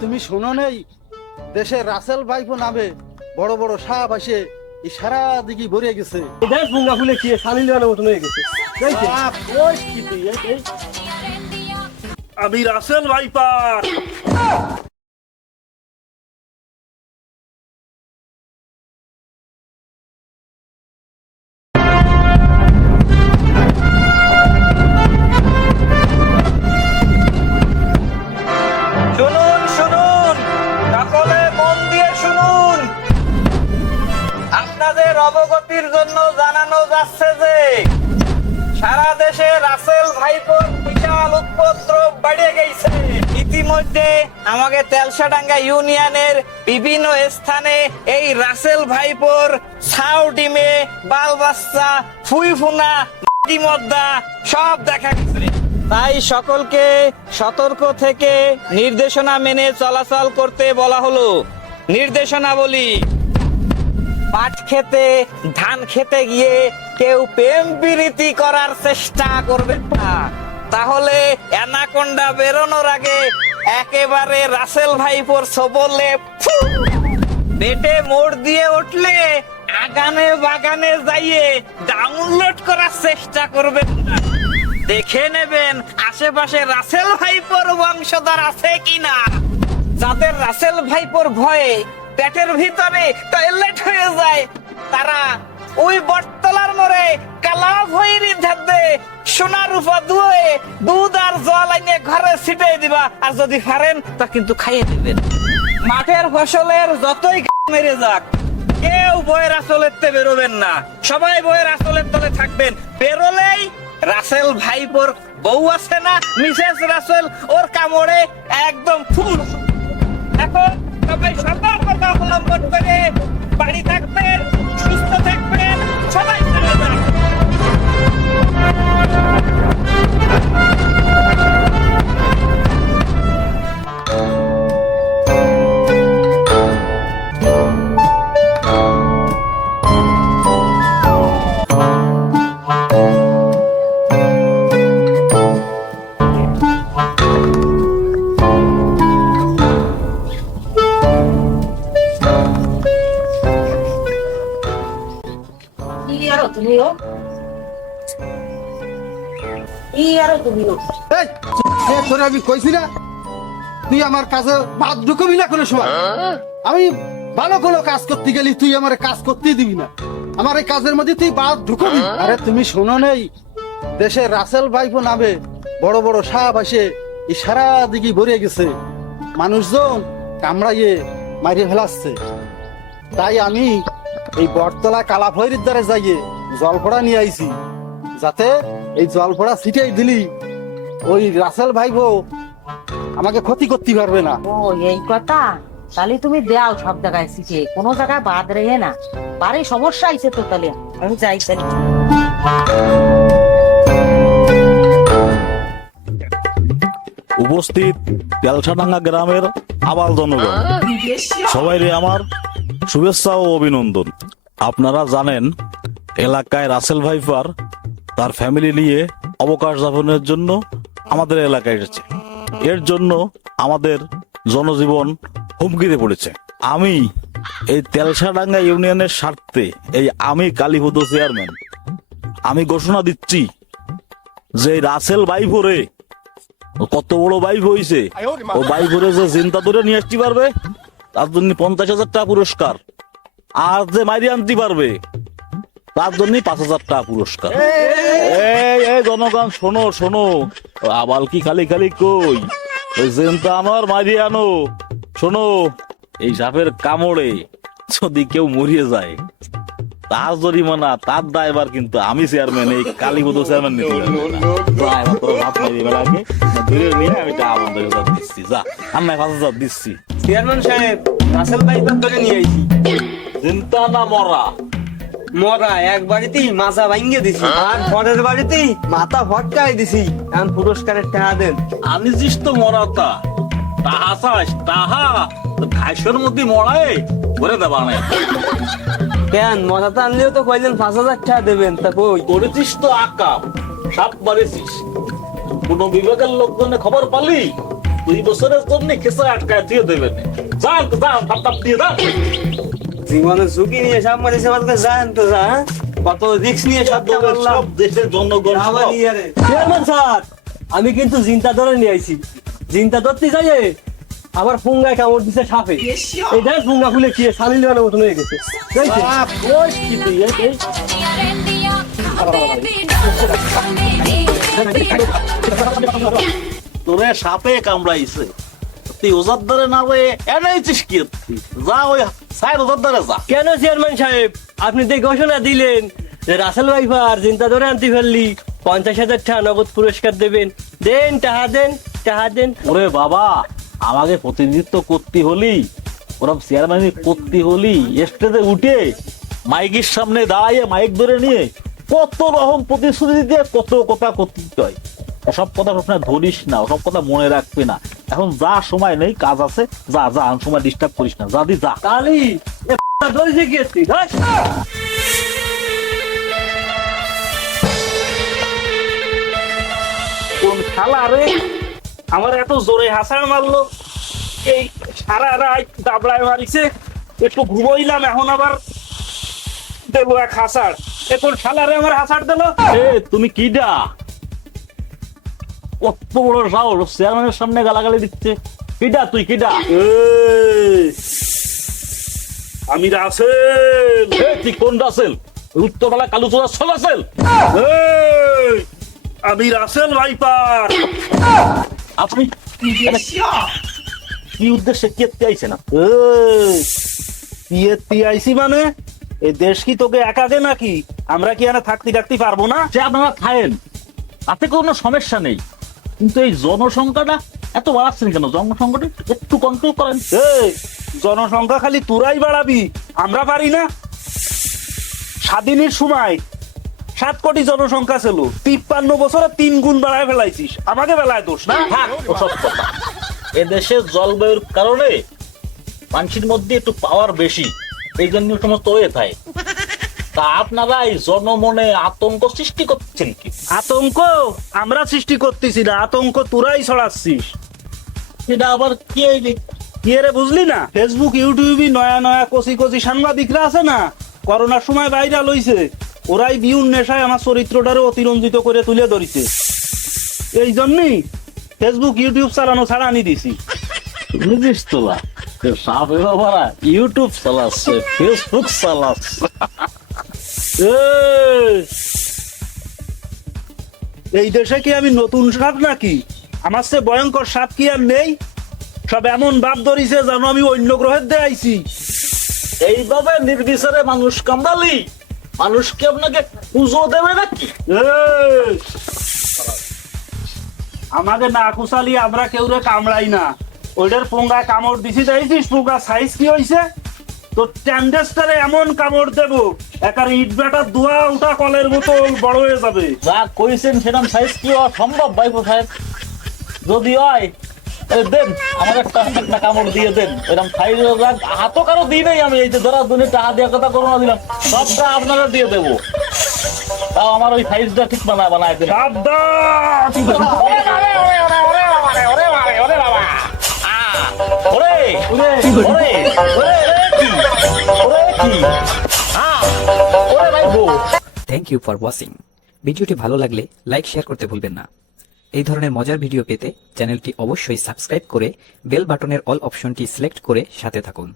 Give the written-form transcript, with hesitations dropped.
তুমি শোনো নেই, দেশে রাসেল ভাইপো নামে বড় বড় সাপ আসে এই সারা দিকে ভরে গেছে। ফুলে কি সালিল মতন হয়ে গেছে। আমি রাসেল ভাইপার। শুনুন শুনুন, সকলে মন দিয়ে শুনুন। আপনাদের অবগতির জন্য জানানো যাচ্ছে যে সারা দেশে রাসেল ভাইপোর বিশাল উপদ্রব বেড়ে গেছে। ইতিমধ্যে আমাকে তেলসাডাঙ্গা ইউনিয়নের বিভিন্ন স্থানে এই রাসেল ভাইপোর ছাউ ডিমে বাল বাচ্চা ফুইফুনা মদ্দা সব দেখা গেছে। তাই সকলকে সতর্ক থেকে নির্দেশনা মেনে চলাচল করতে বলা হলো। নির্দেশনাবলী: পাট খেতে ধান খেতে গিয়ে কেউ প্রেম প্রীতি করার চেষ্টা করবেন না, তাহলে অ্যানাকোন্ডা বেরোনোর আগে একেবারে রাসেল ভাইপোর সবলে বেটে মোড় দিয়ে উঠলে আগানে বাগানে যাইয়ে ডাউনলোড করার চেষ্টা করবেন না। দেখে নেবেন আশেপাশে রাসেল ভাইপোর বংশধর আছে কিনা। যাদের রাসেল ভাইপোর ভয়ে পেটের ভিতরে টয়লেট হয়ে যায়, তারা ওই বটতলার মোড়ে কালা ভৈরি ধাদ্দে সোনা রূপা দুয়ে দুধ আর জল আইনে ঘরে ছিটিয়ে দিবা, আর যদি পারেন তা কিন্তু খাইয়ে দিবেন। মাঠের ফসলের যতই মেরে যাক, কেউ বইয়ের আসলের বেরোবেন না, সবাই বইয়ের আসলের তলে থাকবেন। বেরোলেই রাসেল ভাইপোর বউ আছে না মিসেস রাসেল, ওর কামড়ে একদম ফুল। এখন সবাই সতর্কতা অবলম্বন করে বাড়ি থাকবেন, সুস্থ থাকবেন, সবাই চলে যান। আমি কইছি না তুই আমার কাছে বাদ ঢুকবি না কোনো সময়। আমি ভালো কোনো কাজ করতে গেলি তুই আমার কাজ করতেই দিবি না, আমার এই কাজের মধ্যে তুই বাদ ঢুকবি। আরে তুমি শোনো নেই, দেশে রাসেল ভাইপো নামে বড় বড় সাপ আসে এই সারা দিকে ভরে গেছে, মানুষজন কামড়াইয়ে মারিয়ে ফেলাচ্ছে। তাই আমি এই বটতলা কালা ভৈরির দ্বারা যাইয়ে জলপড়া নিয়ে আইছি, যাতে এই জলপড়া ছিটাই দিলি ওই রাসেল ভাইপো আমাকে ক্ষতি করতে পারবে না। ও এই কথা, তাহলে তুমি দাও সব জায়গায় শিখে, কোনো জায়গায় বাদ রেখে না। বাড়ি সমস্যা আইছে তো, তাহলে আমি যাই। উপস্থিত তেলসাডাঙ্গা গ্রামের আবাল জনগণ, সবাই আমার শুভেচ্ছা ও অভিনন্দন। আপনারা জানেন এলাকায় রাসেল ভাইপার তার ফ্যামিলি নিয়ে অবকাশ যাপনের জন্য আমাদের এলাকায় এসেছে। এর জন্য আমাদের জনজীবন হুমকিতে পড়েছে। আমি এই তেলসাডাঙ্গা ইউনিয়নের স্বার্থে আমি কালীপদ চেয়ারম্যান, আমি ঘোষণা দিচ্ছি যে রাসেল ভাইপোরে, কত বড় বাইফ হয়েছে, ও বাইফোরে যে চিন্তা ধরে নিয়ে আসতে পারবে তার জন্য 50,000 টাকা পুরস্কার, আর যে মাইরি আনতে পারবে তার জন্য 5,000 টাকা পুরস্কার। এই জনগণ শোনো শোনো, আবাল কি খালি খালি কই, ওই চিন্তা আমার মাইরি আনো। শোনো, এই সাপের কামড়ে যদি কেউ মরিয়ে যায় তার জরিমানা, তার দায়ভার কিন্তু আমি চেয়ারম্যান, এই কালীপদ চেয়ারম্যান নিতে দিচ্ছি। যা আমি 5,000 দিচ্ছি। চেয়ারম্যান সাহেব, রাসেল ভাইপার ধরে নিয়ে আইছি। চিন্তা না মরা মরা এক বাড়িতেই মাথা ভাঙ্গে দিছি, আর পরের বাড়িতেই মাথা ফটকাই দিছি। এখন পুরস্কারের টাকা দেন। আনিছিস তো মরাতা, তাহা চাস তাহা ঘাসের মধ্যে মরায় করে দেবা না। কেন মজাটা আনলেও তো কইলেন 5,000 টাকা দেবেন, তা কই করেছিস তো আকাম, সাপ মারেছিস, কোন বিভাগের লোকজনে খবর পালি 2 বছরের জন্য খেসা আটকায় দিয়ে দেবেন। যান তো যান, থাপ দিয়ে যান। জীবনের ঝুঁকি নিয়ে সব মানে সে আমাকে জান তো যা, হ্যাঁ? কত রিস্ক নিয়ে সব বললাম। সব দেশের জনগণ আবার সব। নিয়ে রে। চেয়ারম্যান স্যার, আমি কিন্তু জিনতা ধরে নিয়ে আইছি। জিনতা ধরতে যাইয়ে আবার ফুঙ্গায় কামড় দিছে সাপে। এটাই ফুঙ্গা খুলে কি সালিল বানার মতন হয়ে গেছে। দেখছি? ওই কি তুই, এই তোরে সাপে কামড়াইছে, তুই ওজার ধরে না রে এনেছিস কি তুই? যা ওই সাইড ওজার ধরে যা। কেন চেয়ারম্যান সাহেব, আপনি তো ঘোষণা দিলেন যে রাসেল ভাইফার জিনতা ধরে আনতে ফেললি 50,000 টাকা নগদ পুরস্কার দেবেন। দেন, টাহা দেন, টাহা দেন। ওরে বাবা, আমাকে প্রতিনিধিত্ব করতে হলি, ওরম চেয়ারম্যান করতে হলি, স্টেজে উঠে মাইকের সামনে দাঁড়াইয়ে মাইক ধরে নিয়ে কত রকম প্রতিশ্রুতি দিয়ে কত কথা করতে হয়। ওসব কথা সবসময় ধরিস না, ওসব কথা মনে রাখবি না। এখন যা, সময় নেই, কাজ আছে, যা যা, আমি সময় ডিস্টার্ব করিস না, যা দি যা। কালি ধরেছে কি তুই? ধর। কোন শালা রে আমার এত জোরে হাসার মারলো, এই সারা রাত দাবড়ায় মারিছে, একটু ঘুমোইলাম, এখন আবার দেবো এক হাসার। এখন শালা রে আমার হাসার দিল। এ তুমি কিডা? কত বড় সাহস, চেয়ারম্যানের সামনে গালাগালি দিচ্ছে। কিডা তুই, কিডা? আমি রাসেল। এ তুই কোন রাসেল? উত্তরবেলা কালু চোরা সব রাসেল? এই, আমি রাসেল ভাইপার। আপনি কি উদ্দেশ্যে কেতে আইছেন? আইসি মানে এই দেশ কি তোকে একাকে নাকি? আমরা কি এখানে থাকতে পারবো না? সে আপনারা খায়েন, তাতে কোনো সমস্যা নেই, কিন্তু এই জনসংখ্যাটা এত বাড়াচ্ছেন কেন? জনসংখ্যাটা একটু কন্ট্রোল করেন। এই জনসংখ্যা খালি তোরাই বাড়াবি, আমরা পারি না? স্বাধীনের সময় 7 কোটি জনসংখ্যা ছিল, 53 বছরে 3 গুণ বাড়ায় ফেলাইছিস, আমাকে বেলায় দোষ না? থাক ওসব কথা। এদেশের জলবায়ুর কারণে মানুষের মধ্যে একটু পাওয়ার বেশি, এই জন্য সমস্ত হয়ে থাকে। তা আপনারা এই জনমনে আতঙ্ক সৃষ্টি করছেন কি? আতঙ্ক আমরা সৃষ্টি করতেছি না, আতঙ্ক তোরাই ছড়াচ্ছিস। এটা আবার কি হইলি? কি রে বুঝলি না? ফেসবুক ইউটিউবে নয়া নয়া কচি কচি সাংবাদিকরা আছে না, করোনার সময় ভাইরাল হইছে, ওরাই বিউন নেশায় আমার চরিত্রটারে অতিরঞ্জিত করে তুলে ধরিছে। এই জন্যই ফেসবুক ইউটিউব চালানো ছাড়া আনি দিছি। বুঝিস তোলা সাপে বাবারা ইউটিউব চালাচ্ছে, ফেসবুক চালাচ্ছে। এই দেশে কি আমি নতুন সাপ নাকি? আমার সে ভয়ঙ্কর সাপ কি আর নেই? সব এমন ভাব ধরিছে যেন আমি অন্য গ্রহের দিয়ে আইছি। এইভাবে নির্বিচারে মানুষ কামড়ালি মানুষকে আপনাকে পুজো দেবে নাকি? এই, আমাকে না কুশালি আমরা কেউ রে কামড়াই না। ওইটার পোঙ্গা কামড় দিছি, দেখছিস পোঙ্গা সাইজ কি হইছে? তো ট্যান্ডেস্টারে এমন কামড় দেবো একার ইট বেটার ধোয়া উঠা কলের মতো বড় হয়ে যাবে। যা কইছেন সেরকম সাইজ কি হওয়া সম্ভব ভাইপো সাহেব? যদি হয় তাহলে দেন, আমার একটা কামড় দিয়ে দেন। এরকম সাইজ হাতও কারো দিই নাই আমি, এই যে ধরা দুনিয়া টাকা দেওয়ার কথা করোনা দিলাম, সবটা আপনারা দিয়ে দেবো। তাও আমার ওই সাইজটা ঠিক বানায় দেন। সাবধান! ওরে ওরে ওরে ওরে কি ওরে কি হ্যাঁ ওরে ভাইপো। Thank you for watching. ভিডিওটি ভালো লাগলে লাইক শেয়ার করতে ভুলবেন না। এই ধরনের মজার ভিডিও পেতে চ্যানেলটি অবশ্যই সাবস্ক্রাইব করে বেল বাটনের অল অপশনটি সিলেক্ট করে সাথে থাকুন।